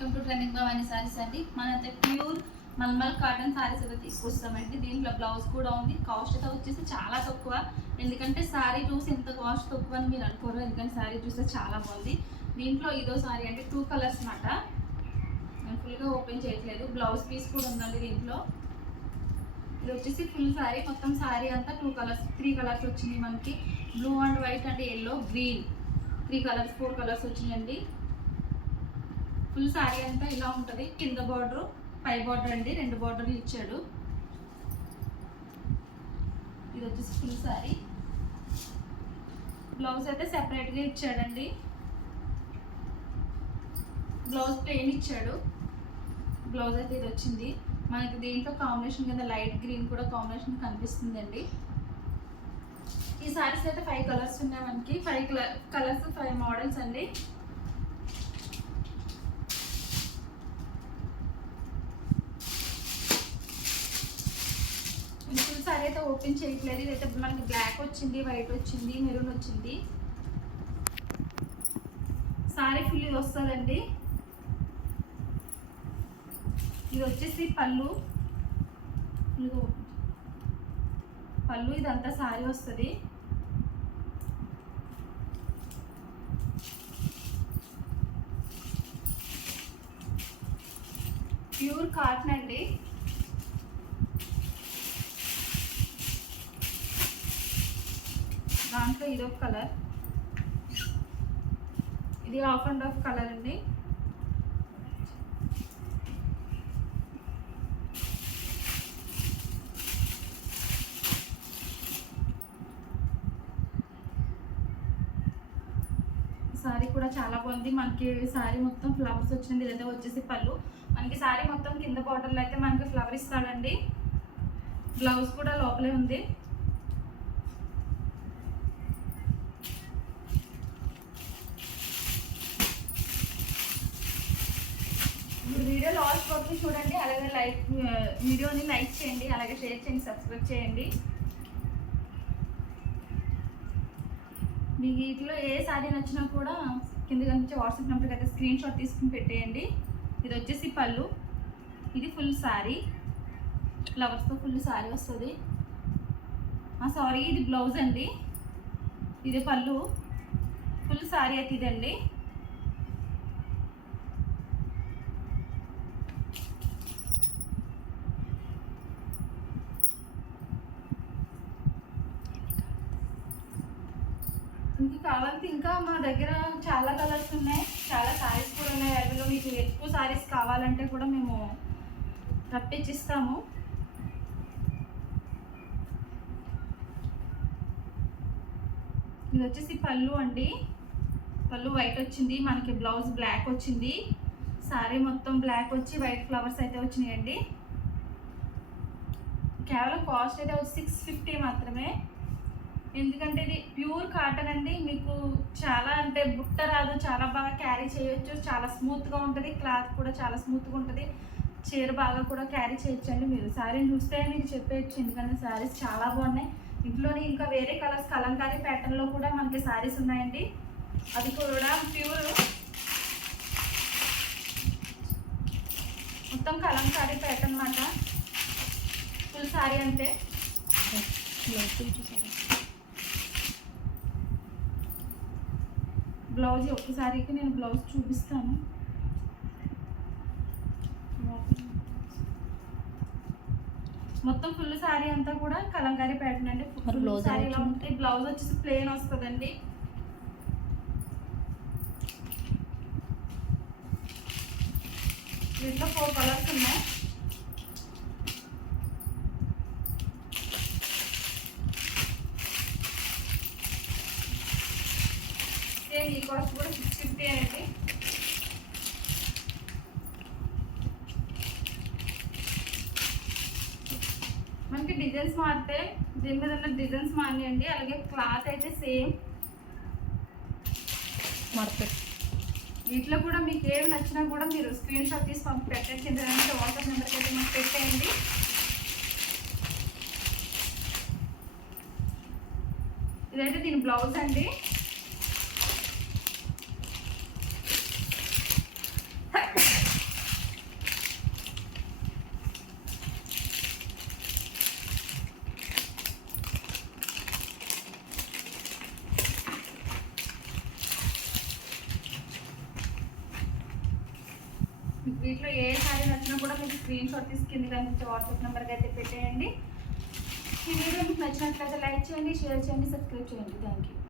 Welcome to trending Bhavani saris అండి. మనైతే pure mulmul cotton saris అయితే తీసుకొస్తామండి. దీంట్లో బ్లౌజ్ కూడా ఉంది. కాస్ట్ అయితే వచ్చేసి చాలా తక్కువ. ఎందుకంటే సారీ చూసి ఎంత కాస్ట్ తక్కువ అని మీరు అనుకోరు, ఎందుకంటే సారీ చూస్తే చాలా బాగుంది. దీంట్లో ఇదో సారీ అంటే 2 కలర్స్ అన్నమాట. నేను ఫుల్గా ఓపెన్ చేయట్లేదు. బ్లౌజ్ పీస్ కూడా ఉందండి దీంట్లో. ఇది వచ్చేసి ఫుల్ సారీ, మొత్తం సారీ అంతా 2 కలర్స్ 3 కలర్స్ వచ్చింది మనకి. బ్లూ అండ్ వైట్ అంటే ఎల్లో, గ్రీన్, 3 కలర్స్ 4 కలర్స్ వచ్చినాయండి. ఫుల్ సారీ అంతా ఇలా ఉంటుంది. కింద బార్డర్ పై బార్డర్ అండి, 2 బార్డర్లు ఇచ్చాడు. ఇది వచ్చేసి ఫుల్ సారీ. బ్లౌజ్ అయితే సెపరేట్గా ఇచ్చాడండి. బ్లౌజ్ ప్లెయిన్ ఇచ్చాడు. బ్లౌజ్ అయితే ఇది వచ్చింది మనకి. దీంట్లో కాంబినేషన్ కింద లైట్ గ్రీన్ కూడా కాంబినేషన్ కనిపిస్తుందండి. ఈ సారీస్ అయితే 5 కలర్స్ ఉన్నాయి మనకి. 5 కలర్స్ 5 మోడల్స్ అండి. ఫుల్ సారీ అయితే ఓపెన్ చేయట్లేదు. ఇదైతే మనకి బ్లాక్ వచ్చింది, వైట్ వచ్చింది, మెరూన్ వచ్చింది. సారీ ఫుల్ ఇది వస్తుందండి. ఇది వచ్చేసి పళ్ళు. పళ్ళు ఇదంతా సారీ వస్తుంది. ప్యూర్ కాటన్ అండి. దాంట్లో ఇదొక కలర్, ఇది ఆఫ్ అండ్ ఆఫ్ కలర్ అండి. సారీ కూడా చాలా బాగుంది. మనకి సారీ మొత్తం ఫ్లవర్స్ వచ్చింది. ఇదైతే వచ్చేసి పళ్ళు. మనకి సారీ మొత్తం కింద బార్డర్లో అయితే మనకి ఫ్లవర్ ఇస్తాడండి. బ్లౌజ్ కూడా లోపలే ఉంది. వీడియో లాస్ట్ వరకు చూడండి. అలాగే వీడియోని లైక్ చేయండి, అలాగే షేర్ చేయండి, సబ్స్క్రైబ్ చేయండి. మీకు వీటిలో ఏ సారీ నచ్చినా కూడా కింద నుంచి వాట్సాప్ నెంబర్కి అయితే స్క్రీన్ షాట్ తీసుకుని పెట్టేయండి. ఇది వచ్చేసి పళ్ళు. ఇది ఫుల్ సారీ, ఫ్లవర్స్తో ఫుల్ సారీ వస్తుంది. సారీ ఇది బ్లౌజ్ అండి. ఇది పళ్ళు. ఫుల్ సారీ అయితే ఇదండి. మీకు కావాలంటే ఇంకా మా దగ్గర చాలా కలర్స్ ఉన్నాయి, చాలా సారీస్ కూడా ఉన్నాయి అవైలబుల్. మీకు ఎక్కువ సారీస్ కావాలంటే కూడా మేము రప్పించిస్తాము. ఇది వచ్చేసి పళ్ళు అండి. పళ్ళు వైట్ వచ్చింది మనకి. బ్లౌజ్ బ్లాక్ వచ్చింది. సారీ మొత్తం బ్లాక్ వచ్చి వైట్ ఫ్లవర్స్ అయితే వచ్చినాయండి. కేవలం కాస్ట్ అయితే 650 మాత్రమే. ఎందుకంటే ఇది ప్యూర్ కాటన్ అండి. మీకు చాలా అంటే బుట్ట రాదు, చాలా బాగా క్యారీ చేయొచ్చు, చాలా స్మూత్గా ఉంటుంది. క్లాత్ కూడా చాలా స్మూత్గా ఉంటుంది. చీర బాగా కూడా క్యారీ చేయొచ్చు అండి. మీరు శారీని చూస్తే మీకు చెప్పేయచ్చు, ఎందుకంటే శారీస్ చాలా బాగున్నాయి. ఇంట్లోనే ఇంకా వేరే కలర్స్ కలంకారీ ప్యాటర్న్లో కూడా మనకి శారీస్ ఉన్నాయండి. అది కూడా ప్యూర్ మొత్తం కలంకారీ ప్యాటర్న్ అన్నమాట. ఫుల్ శారీ అంటే బ్లౌజ్ ఒక్కసారికి నేను బ్లౌజ్ చూపిస్తాను. మొత్తం ఫుల్ శారీ అంతా కూడా కలంకారీ ప్యాటర్న్ అండి. ఫుల్ శారీ ఇలా ఉంటుంది. బ్లౌజ్ వచ్చేసి ప్లెయిన్ వస్తుందండి. దీంట్లో 4 కలర్స్ ఉన్నాయి. ఈ కాస్ట్ కూడా 650 అండి. మనకి డిజైన్స్ మారితే దీని మీద ఉన్న డిజైన్స్ మారినాయండి. అలాగే క్లాత్ అయితే సేమ్ మార్కెట్. వీటిలో కూడా మీకు ఏమి నచ్చినా కూడా మీరు స్క్రీన్ షాట్ తీసి పెట్టండి. కింద వాట్సాప్ నెంబర్కి అయితే మాకు పెట్టేయండి. ఇదైతే దీని బ్లౌజ్ అండి. వీటిలో ఏ శారీ నచ్చినా కూడా మీకు స్క్రీన్ షాట్ తీసి కింద కనిపించే వాట్సాప్ నెంబర్కి అయితే పెట్టేయండి. ఈ వీడియో మీకు నచ్చినట్లయితే లైక్ చేయండి, షేర్ చేయండి, సబ్స్క్రైబ్ చేయండి. Thank you.